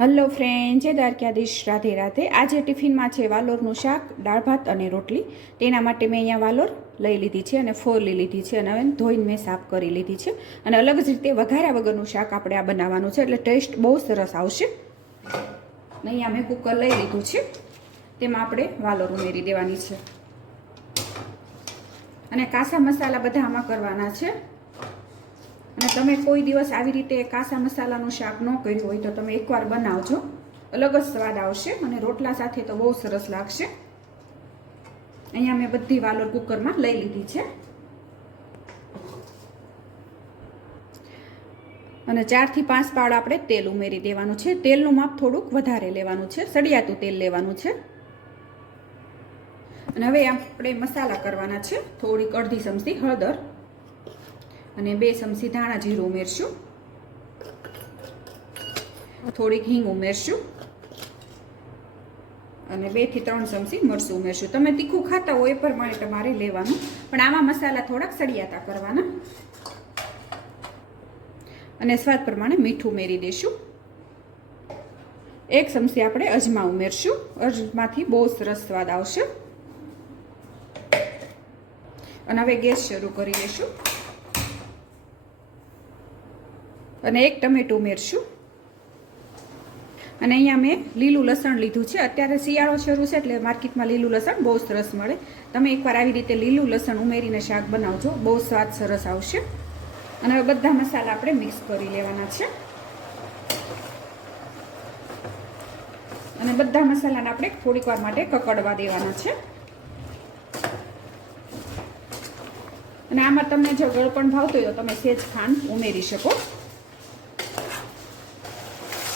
Hello friend, જય દ્વારકાધીશ, રાધે રાધે। આજે ટિફિનમાં છે વાલોરનું શાક, દાળ ભાત અને રોટલી। તેના માટે મેં અહીંયા વાલોર લઈ લીધી છે અને ફોલી લીધી છે અને હવે ધોઈને મેં સાફ કરી લીધી છે અને અલગ જ રીતે વઘાર્યા વગરનું શાક આપણે આ બનાવવાનું છે, એટલે ટેસ્ટ બહુ સરસ આવશે। અહીંયા મેં કુકર લઈ લીધું છે, તેમાં આપણે વાલોર ઉમેરી દેવાની છે અને કાસા મસાલા બધા આમાં કરવાના છે। અને તમે કોઈ દિવસ આવી રીતે કાસા મસાલાનું શાક ન કર્યું હોય તો તમે એકવાર બનાવજો, અલગ જ સ્વાદ આવશે અને રોટલા સાથે તો બહુ સરસ લાગશે। અહીંયા મેં બધી વાલોર કુકરમાં લઈ લીધી છે અને 4 થી 5 પાવડ આપણે તેલ ઉમેરી દેવાનું છે। તેલનું માપ થોડુંક વધારે લેવાનું છે, સળિયાતું તેલ લેવાનું છે। અને હવે આપણે મસાલા કરવાના છે। થોડીક અડધી ચમચી હળદર અને 2 ચમચી ધાણા જીરું ઉમેરશું, થોડીક હિંગ ઉમેરશું અને 2 થી 3 ચમચી મરચું ઉમેરશું। તમે તીખું ખાતા હોય એ પ્રમાણે તમારે લેવાનું, પણ આમાં મસાલા થોડાક સળિયાતા કરવાના અને સ્વાદ પ્રમાણે મીઠું ઉમેરી દઈશું। 1 ચમચી આપણે અજમા ઉમેરશું, અજમાથી બહુ સરસ સ્વાદ આવશે। અને હવે ગેસ શરૂ કરી દઈશું અને 1 ટમેટું ઉમેરશું અને અહીંયા મેં લીલું લસણ લીધું છે। અત્યારે શિયાળો શરૂ છે એટલે માર્કેટમાં લીલું લસણ બહુ સરસ મળે, તમે એકવાર આવી રીતે લીલું લસણ ઉમેરીને શાક બનાવજો, બહુ સ્વાદ સરસ આવશે। અને હવે બધા મસાલા આપણે મિક્સ કરી લેવાના છે અને બધા મસાલાને આપણે થોડીક વાર માટે કકડવા દેવાના છે। અને આમાં તમને જો ગળપણ ભાવતું હોય તો તમે સેજ ખાંડ ઉમેરી શકો।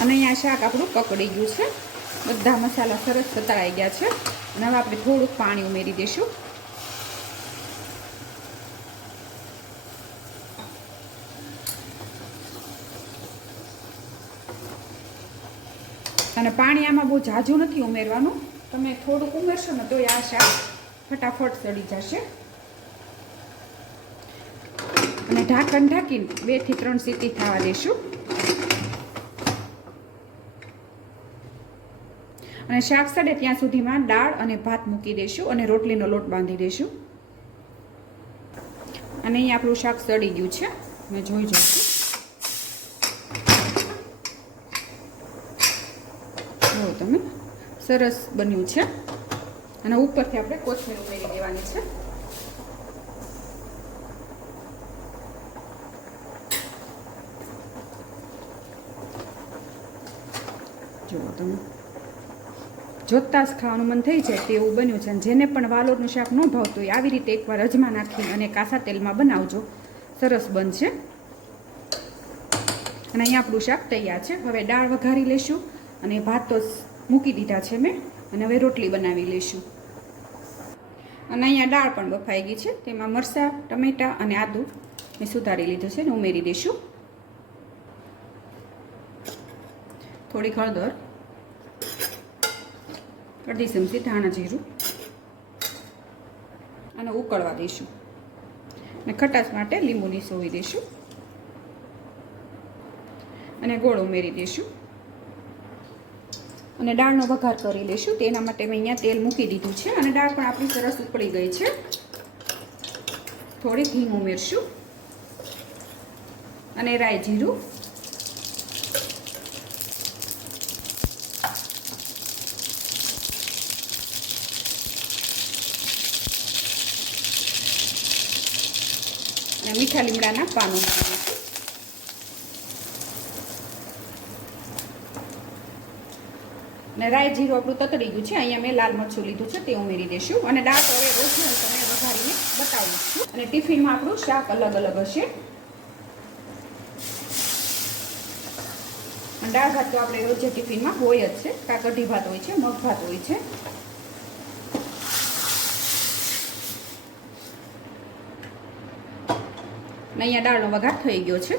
અને અહીંયા શાક આપણું કકડી ગયું છે, બધા મસાલા સરસ સતળાઈ ગયા છે અને હવે આપણે થોડુંક પાણી ઉમેરી દઈશું અને પાણી આમાં બહુ ઝાઝું નથી ઉમેરવાનું, તમે થોડુંક ઉમેરશો ને તો આ શાક ફટાફટ સડી જશે। અને ઢાંકણ ઢાંકીને 2 થી 3 સીટી થવા દઈશું અને શાક સડે ત્યાં સુધીમાં દાળ અને ભાત મૂકી દઈશું અને રોટલીનો લોટ બાંધી દઈશું। અને અહીં આપણું શાક સડી ગયું છે, મેં જોઈ જોઈશું, જો તમે સરસ બન્યું છે અને ઉપરથી આપણે કોથમીર ઉમેરી દેવાની છે। જુઓ તમે, જોતાં જ ખાવાનું મન થઈ જાય તેવું બન્યું છે। અને જેને પણ વાલોરનું શાક ન ભાવતું હોય આવી રીતે એકવાર અજમા નાખી અને કાસા તેલમાં બનાવજો, સરસ બનશે। અને અહીંયા આપણું શાક તૈયાર છે। હવે દાળ વઘારી લઈશું અને ભાત તો મૂકી દીધા છે મેં, અને હવે રોટલી બનાવી લઈશું। અને અહીંયા દાળ પણ બફાઈ ગઈ છે, તેમાં મરચાં, ટમેટાં અને આદું મેં સુધારી લીધું છે ને ઉમેરી દઈશું, થોડીક હળદર, અડધી ચમચી ધાણા જીરું અને ઉકળવા દઈશું અને ખટાશ માટે લીંબુ નીચોવી દઈશું અને ગોળ ઉમેરી દઈશું અને દાળનો વઘાર કરી લઈશું। તેના માટે મેં અહીંયા તેલ મૂકી દીધું છે અને દાળ પણ આપણી સરસ ઉકળી ગઈ છે। થોડીક હિંગ ઉમેરશું અને રાઈ જીરું અને મીઠા લીમડાના પાન ઉમેરી દઈશું અને રાઈ જીરું આપણું તતડી ગયું છે। અહીંયા મેં લાલ મરચું લીધું છે તે ઉમેરી દઈશું અને દાળ તો હવે રોજ તમે વઘારીને બતાવું છું અને ટિફિનમાં આપણું શાક અલગ અલગ હશે। અને દાળ ભાત તો આપણે રોજ ટિફિનમાં હોય જ છે, કાં કઢી ભાત હોય છે, મગ ભાત હોય છે। અને અહીંયા દાળનો વઘાર થઈ ગયો છે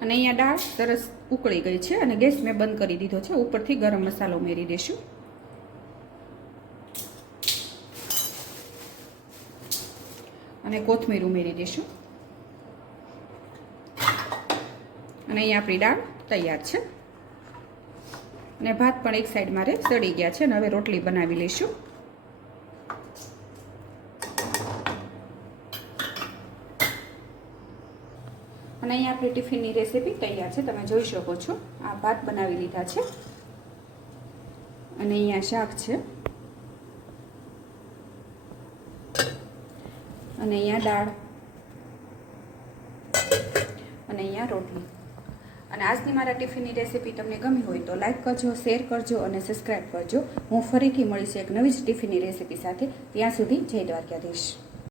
અને અહીંયા દાળ સરસ ઉકળી ગઈ છે અને ગેસ મેં બંધ કરી દીધો છે। ઉપરથી ગરમ મસાલો ઉમેરી દઈશું અને કોથમીર ઉમેરી દઈશું અને અહીંયા આપણી દાળ તૈયાર છે અને ભાત પણ એક સાઈડ મારે સડી ગયા છે અને હવે રોટલી બનાવી લઈશું. અને અહીંયા આપણી ટિફિનની રેસીપી તૈયાર છે. તમે જોઈ શકો છો આ ભાત બનાવી લીધા છે અને અહીંયા શાક છે અને અહીંયા દાળ અને અહીંયા રોટલી. અને આજની મારા ટિફિનની રેસીપી તમને ગમી હોય તો લાઈક કરજો, શેર કરજો અને સબસ્ક્રાઈબ કરજો. હું ફરીથી મળીશ એક નવી જ ટિફિનની રેસીપી સાથે. ત્યાં સુધી જય દ્વારકાધીશ.